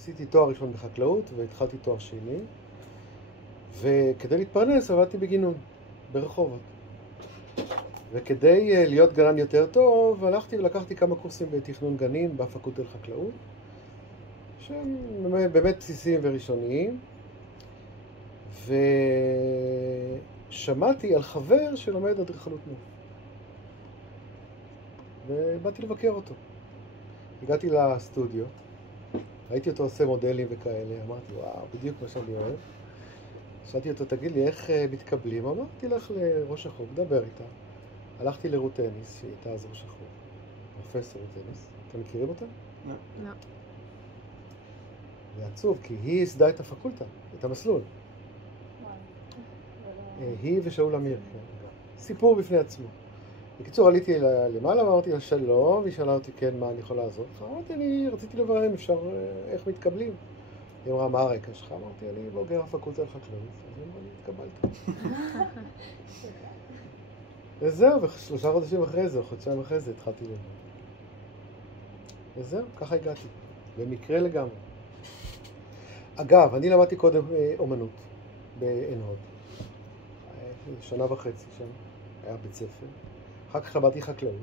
עשיתי תואר ראשון בחקלאות והתחלתי תואר שני, וכדי להתפרנס עבדתי בגינון, ברחובות. וכדי להיות גנן יותר טוב, הלכתי ולקחתי כמה קורסים בתכנון גנים בפקולטה לחקלאות, שהם באמת בסיסיים וראשוניים, ושמעתי על חבר שלומד אדריכלות נוף. ובאתי לבקר אותו. הגעתי לסטודיו, ראיתי אותו עושה מודלים וכאלה, אמרתי, וואו, בדיוק מה שאני אוהב. שאלתי אותו, תגיד לי, איך מתקבלים? אמרתי, לך לראש החוג, דבר איתה. הלכתי לרות טניס, שהיא הייתה אז ראש החוג, פרופסור רות טניס. אתם מכירים אותה? לא. זה עצוב, כי היא הסדה את הפקולטה, את המסלול. היא ושאול אמיר, סיפור בפני עצמו. בקיצור, עליתי למעלה, אמרתי לה שלום, והיא שאלה אותי, כן, מה אני יכול לעזור לך? אמרתי, אני רציתי לברר אם אפשר, איך מתקבלים. היא אמרה, מה הרקע שלך? אמרתי, אני בוגר הפקולטה לחקלאות, אז אני התקבלתי. וזהו, ו3 חודשים אחרי זה, או חודשיים אחרי זה, התחלתי ללמוד. וזהו, ככה הגעתי, במקרה לגמרי. אגב, אני למדתי קודם אומנות בעין הוד. 1.5 שנה שם, היה בית ספר. אחר כך למדתי חקלאות,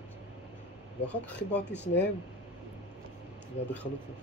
ואחר כך חיברתי שניהם לאדריכלות נוף.